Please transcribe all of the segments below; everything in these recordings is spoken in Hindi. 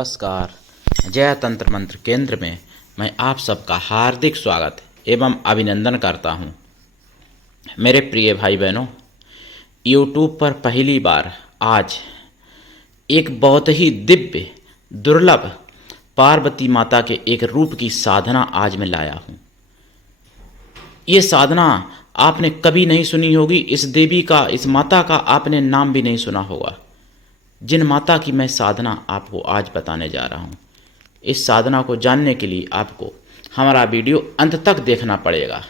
नमस्कार। जय तंत्र मंत्र केंद्र में मैं आप सबका हार्दिक स्वागत एवं अभिनंदन करता हूं। मेरे प्रिय भाई बहनों, YouTube पर पहली बार आज एक बहुत ही दिव्य दुर्लभ पार्वती माता के एक रूप की साधना आज मैं लाया हूं। ये साधना आपने कभी नहीं सुनी होगी। इस देवी का, इस माता का आपने नाम भी नहीं सुना होगा। जिन माता की मैं साधना आपको आज बताने जा रहा हूँ, इस साधना को जानने के लिए आपको हमारा वीडियो अंत तक देखना पड़ेगा।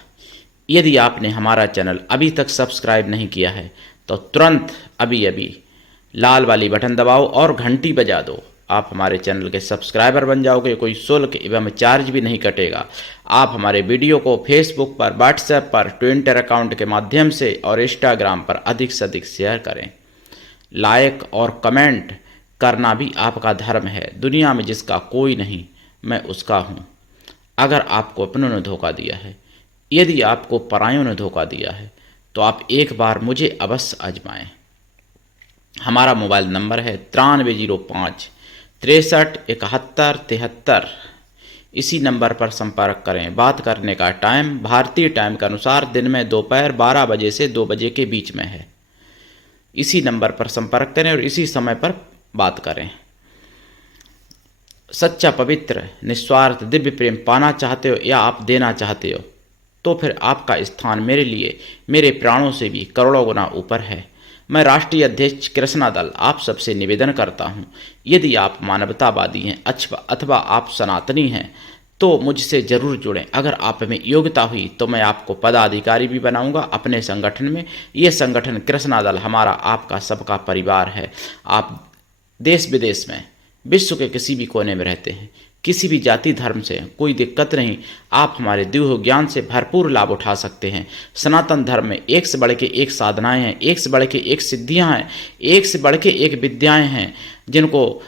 यदि आपने हमारा चैनल अभी तक सब्सक्राइब नहीं किया है तो तुरंत अभी लाल वाली बटन दबाओ और घंटी बजा दो। आप हमारे चैनल के सब्सक्राइबर बन जाओगे। कोई शुल्क एवं चार्ज भी नहीं कटेगा। आप हमारे वीडियो को फेसबुक पर, व्हाट्सएप पर, ट्विटर अकाउंट के माध्यम से और इंस्टाग्राम पर अधिक से अधिक शेयर करें। लाइक और कमेंट करना भी आपका धर्म है। दुनिया में जिसका कोई नहीं, मैं उसका हूँ। अगर आपको अपनों ने धोखा दिया है, यदि आपको परायों ने धोखा दिया है, तो आप एक बार मुझे अवश्य आजमाएं। हमारा मोबाइल नंबर है 9305 63 71 73। इसी नंबर पर संपर्क करें। बात करने का टाइम भारतीय टाइम के अनुसार दिन में दोपहर 12 बजे से 2 बजे के बीच में है। इसी नंबर पर संपर्क करें और इसी समय पर बात करें। सच्चा, पवित्र, निस्वार्थ दिव्य प्रेम पाना चाहते हो या आप देना चाहते हो, तो फिर आपका स्थान मेरे लिए, मेरे प्राणों से भी करोड़ों गुना ऊपर है। मैं राष्ट्रीय अध्यक्ष कृष्णा दल आप सबसे निवेदन करता हूं, यदि आप मानवतावादी हैं अथवा आप सनातनी हैं तो मुझसे जरूर जुड़ें। अगर आप में योग्यता हुई तो मैं आपको पदाधिकारी भी बनाऊंगा अपने संगठन में। ये संगठन कृष्णा दल हमारा, आपका, सबका परिवार है। आप देश विदेश में, विश्व के किसी भी कोने में रहते हैं, किसी भी जाति धर्म से कोई दिक्कत नहीं। आप हमारे दिव्य ज्ञान से भरपूर लाभ उठा सकते हैं। सनातन धर्म में एक से बढ़ के एक साधनाएं हैं, एक से बढ़ के एक सिद्धियां हैं, एक से बढ़ के एक विद्याएं हैं, जिनको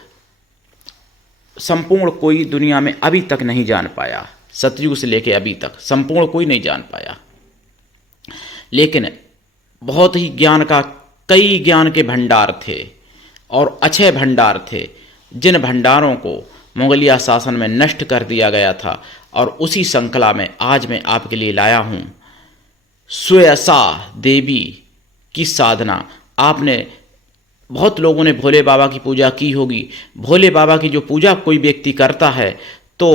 संपूर्ण कोई दुनिया में अभी तक नहीं जान पाया। सतयुग से लेकर अभी तक संपूर्ण कोई नहीं जान पाया। लेकिन बहुत ही कई ज्ञान के भंडार थे और अक्षय भंडार थे, जिन भंडारों को मुगलिया शासन में नष्ट कर दिया गया था। और उसी श्रृंखला में आज मैं आपके लिए लाया हूं सुयसा देवी की साधना। आपने, बहुत लोगों ने भोले बाबा की पूजा की होगी। भोले बाबा की जो पूजा कोई व्यक्ति करता है तो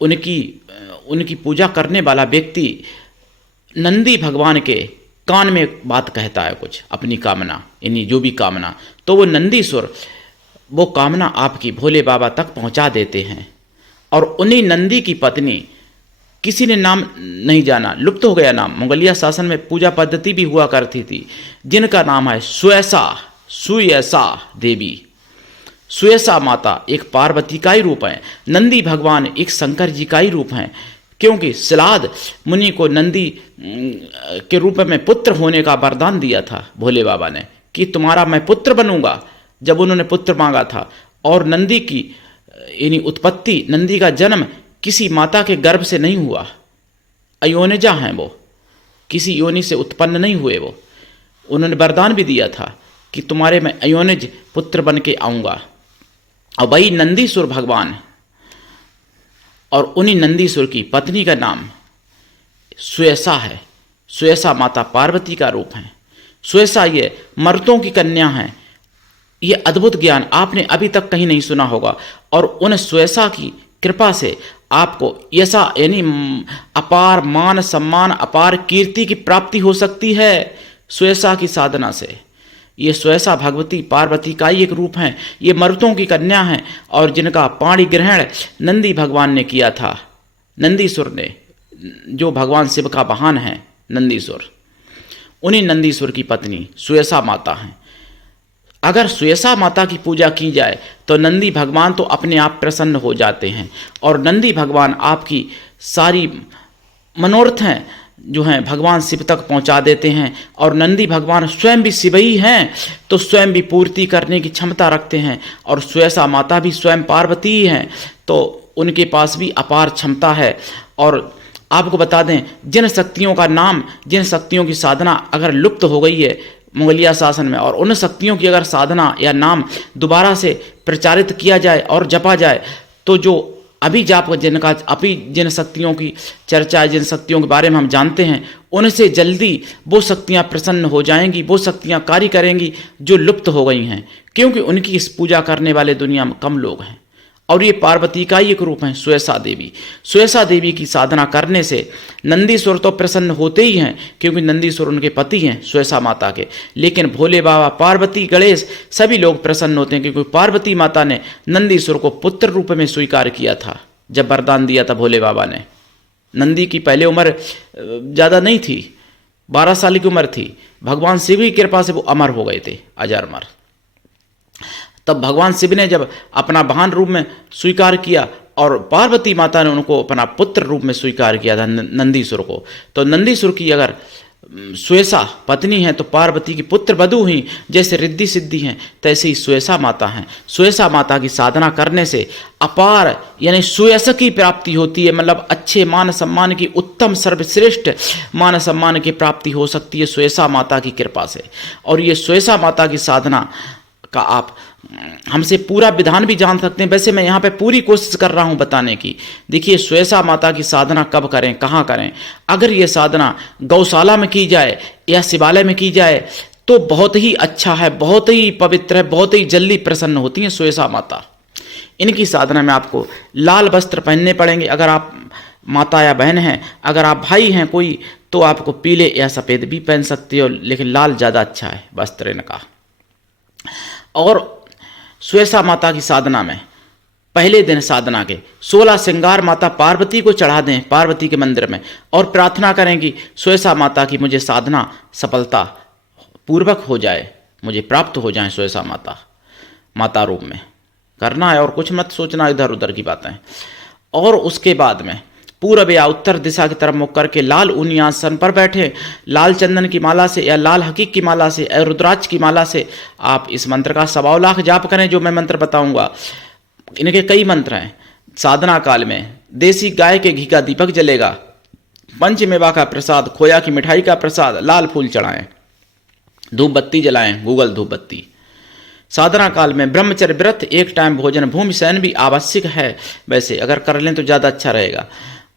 उनकी पूजा करने वाला व्यक्ति नंदी भगवान के कान में बात कहता है, कुछ अपनी कामना, यानी जो भी कामना, तो वो नंदीसुर वो कामना आपकी भोले बाबा तक पहुंचा देते हैं। और उन्हीं नंदी की पत्नी, किसी ने नाम नहीं जाना, लुप्त हो गया नाम। मुगलिया शासन में पूजा पद्धति भी हुआ करती थी, जिनका नाम है सुयसा देवी। सुयसा माता एक पार्वती का ही रूप है। नंदी भगवान एक शंकर जी का ही रूप है, क्योंकि सिलाद मुनि को नंदी के रूप में पुत्र होने का वरदान दिया था भोले बाबा ने, कि तुम्हारा मैं पुत्र बनूंगा। जब उन्होंने पुत्र मांगा था, और नंदी की यानी उत्पत्ति, नंदी का जन्म किसी माता के गर्भ से नहीं हुआ। अयोनिजा हैं वो, किसी योनि से उत्पन्न नहीं हुए वो। उन्होंने वरदान भी दिया था कि तुम्हारे मैं अयोनिज पुत्र बन के आऊँगा। और वही नंदीसुर भगवान, और उन्हीं नंदीसुर की पत्नी का नाम सुयसा है। सुयसा माता पार्वती का रूप है। सुयसा ये मर्तों की कन्या है। ये अद्भुत ज्ञान आपने अभी तक कहीं नहीं सुना होगा। और उन सुयसा की कृपा से आपको ऐसा, यानी अपार मान सम्मान, अपार कीर्ति की प्राप्ति हो सकती है सुयसा की साधना से। ये सुयसा भगवती पार्वती का ही एक रूप है। ये मर्तों की कन्या है और जिनका पाणी ग्रहण नंदी भगवान ने किया था, नंदीसुर ने, जो भगवान शिव का वाहन है नंदीसुर। उन्हीं नंदीसुर की पत्नी सुयसा माता हैं। अगर सुयसा माता की पूजा की जाए तो नंदी भगवान तो अपने आप प्रसन्न हो जाते हैं, और नंदी भगवान आपकी सारी मनोरथें जो हैं भगवान शिव तक पहुंचा देते हैं। और नंदी भगवान स्वयं भी शिव ही हैं, तो स्वयं भी पूर्ति करने की क्षमता रखते हैं। और सुयसा माता भी स्वयं पार्वती ही हैं, तो उनके पास भी अपार क्षमता है। और आपको बता दें, जिन शक्तियों का नाम, जिन शक्तियों की साधना अगर लुप्त हो गई है, मुगलिया शासन में, और उन शक्तियों की अगर साधना या नाम दोबारा से प्रचारित किया जाए और जपा जाए तो जो अभी जिन शक्तियों की चर्चा है, जिन शक्तियों के बारे में हम जानते हैं, उनसे जल्दी वो शक्तियाँ प्रसन्न हो जाएंगी, वो शक्तियाँ कार्य करेंगी जो लुप्त हो गई हैं, क्योंकि उनकी इस पूजा करने वाले दुनिया में कम लोग हैं। और ये पार्वती का ही एक रूप है, सुयसा देवी। सुयसा देवी की साधना करने से नंदीश्वर तो प्रसन्न होते ही हैं, क्योंकि नंदीश्वर उनके पति हैं सुयसा माता के, लेकिन भोले बाबा, पार्वती, गणेश सभी लोग प्रसन्न होते हैं, क्योंकि पार्वती माता ने नंदीश्वर को पुत्र रूप में स्वीकार किया था जब वरदान दिया था भोले बाबा ने। नंदी की पहले उम्र ज़्यादा नहीं थी, 12 साल की उम्र थी। भगवान शिव की कृपा से वो अमर हो गए थे, अजर-अमर। तब भगवान शिव ने जब अपना वाहन रूप में स्वीकार किया और पार्वती माता ने उनको अपना पुत्र रूप में स्वीकार किया था, नंदीश्वर को। तो नंदीश्वर की अगर सुयसा पत्नी है तो पार्वती की पुत्र वधू ही जैसे रिद्धि सिद्धि हैं, तैसे ही सुयसा माता हैं। सुयसा माता की साधना करने से अपार यानी सुयस की प्राप्ति होती है, मतलब अच्छे मान सम्मान की, उत्तम सर्वश्रेष्ठ मान सम्मान की प्राप्ति हो सकती है सुयसा माता की कृपा से। और ये सुयसा माता की साधना का आप हमसे पूरा विधान भी जान सकते हैं। वैसे मैं यहाँ पे पूरी कोशिश कर रहा हूँ बताने की। देखिए, सुयसा माता की साधना कब करें, कहाँ करें। अगर ये साधना गौशाला में की जाए या शिवालय में की जाए तो बहुत ही अच्छा है, बहुत ही पवित्र है, बहुत ही जल्दी प्रसन्न होती हैं सुयसा माता। इनकी साधना में आपको लाल वस्त्र पहनने पड़ेंगे अगर आप माता या बहन हैं। अगर आप भाई हैं कोई तो आपको पीले या सफ़ेद भी पहन सकते हो, लेकिन लाल ज़्यादा अच्छा है वस्त्र इनका। और सुयसा माता की साधना में पहले दिन साधना के 16 श्रृंगार माता पार्वती को चढ़ा दें पार्वती के मंदिर में, और प्रार्थना करें कि सुयसा माता की मुझे साधना सफलता पूर्वक हो जाए, मुझे प्राप्त हो जाए सुयसा माता रूप में। करना है और कुछ मत सोचना इधर उधर की बातें। और उसके बाद में पूर्व या उत्तर दिशा की तरफ मुख करके लाल ऊनी आसन पर बैठे, लाल चंदन की माला से या लाल हकीक की माला से या रुद्राक्ष की माला से आप इस मंत्र का 1.25 लाख जाप करें, जो मैं मंत्र बताऊंगा। इनके कई मंत्र हैं। साधना काल में देसी गाय के घी का दीपक जलेगा, पंचमेवा का प्रसाद, खोया की मिठाई का प्रसाद, लाल फूल चढ़ाएं, धूप बत्ती जलाएं, गूगल धूप बत्ती। साधना काल में ब्रह्मचर्य व्रत, एक टाइम भोजन, भूमि शयन भी आवश्यक है, वैसे अगर कर लें तो ज़्यादा अच्छा रहेगा।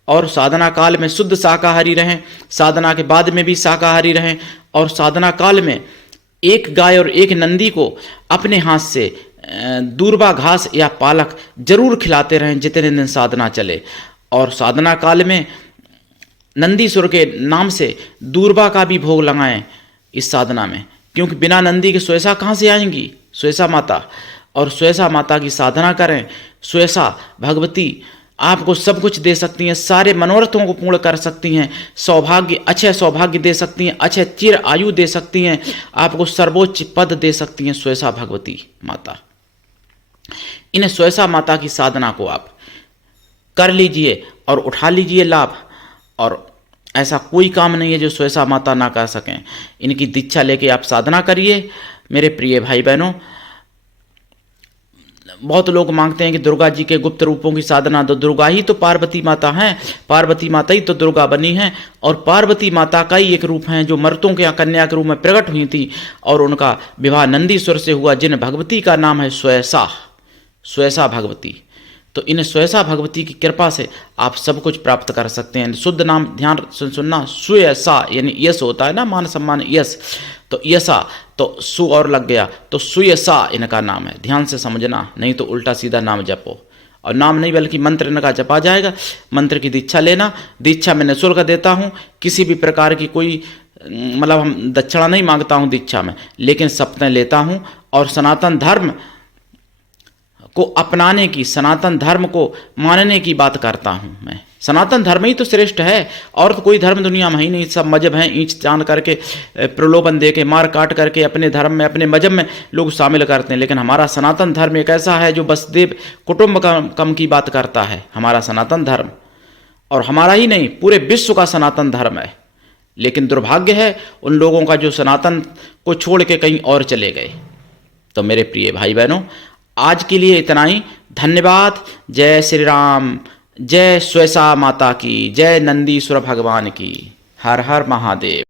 और साधना काल में शुद्ध शाकाहारी रहें, साधना के बाद में भी शाकाहारी रहें। और साधना काल में एक गाय और एक नंदी को अपने हाथ से दूर्वा घास या पालक जरूर खिलाते रहें जितने दिन साधना चले। और साधना काल में नंदीश्वर के नाम से दूर्वा का भी भोग लगाएं इस साधना में, क्योंकि बिना नंदी के सुयसा कहाँ से आएंगी सुयसा माता। और सुयसा माता की साधना करें। सुयसा भगवती आपको सब कुछ दे सकती हैं, सारे मनोरथों को पूर्ण कर सकती हैं, सौभाग्य, अच्छे सौभाग्य दे सकती हैं, अच्छे चिर आयु दे सकती हैं, आपको सर्वोच्च पद दे सकती हैं सुयसा भगवती माता। इन सुयसा माता की साधना को आप कर लीजिए और उठा लीजिए लाभ। और ऐसा कोई काम नहीं है जो सुयसा माता ना कर सकें। इनकी दीक्षा लेके आप साधना करिए मेरे प्रिय भाई बहनों। बहुत लोग मांगते हैं कि दुर्गा जी के गुप्त रूपों की साधना, तो दुर्गा ही तो पार्वती माता हैं, पार्वती माता ही तो दुर्गा बनी हैं। और पार्वती माता का ही एक रूप है जो मर्तों के कन्या के रूप में प्रकट हुई थी, और उनका विवाह नंदीश्वर से हुआ, जिन भगवती का नाम है सुयसा भगवती। तो इन सुयसा भगवती की कृपा से आप सब कुछ प्राप्त कर सकते हैं। शुद्ध नाम ध्यान सुनना, सुयसा यानी यश होता है ना, मान सम्मान यश, तो यशा तो सु और लग गया तो सुयसा इनका नाम है। ध्यान से समझना, नहीं तो उल्टा सीधा नाम जपो। और नाम नहीं बल्कि मंत्र इनका जपा जाएगा। मंत्र की दीक्षा लेना, दीक्षा मैं निःशुल्क देता हूँ, किसी भी प्रकार की कोई मतलब हम दक्षिणा नहीं मांगता हूँ दीक्षा में, लेकिन सप्ताह लेता हूँ। और सनातन धर्म को अपनाने की, सनातन धर्म को मानने की बात करता हूँ मैं। सनातन धर्म ही तो श्रेष्ठ है, और तो कोई धर्म दुनिया में ही नहीं। सब मजहब हैं, ईंच जान करके, प्रलोभन दे के, मार काट करके अपने धर्म में, अपने मजहब में लोग शामिल करते हैं। लेकिन हमारा सनातन धर्म एक ऐसा है जो वसुदेव कुटुंब कम की बात करता है, हमारा सनातन धर्म। और हमारा ही नहीं, पूरे विश्व का सनातन धर्म है। लेकिन दुर्भाग्य है उन लोगों का जो सनातन को छोड़ के कहीं और चले गए। तो मेरे प्रिय भाई बहनों, आज के लिए इतना ही। धन्यवाद। जय श्री राम, जय सुयसा माता की, जय नंदीश्वर भगवान की। हर हर महादेव।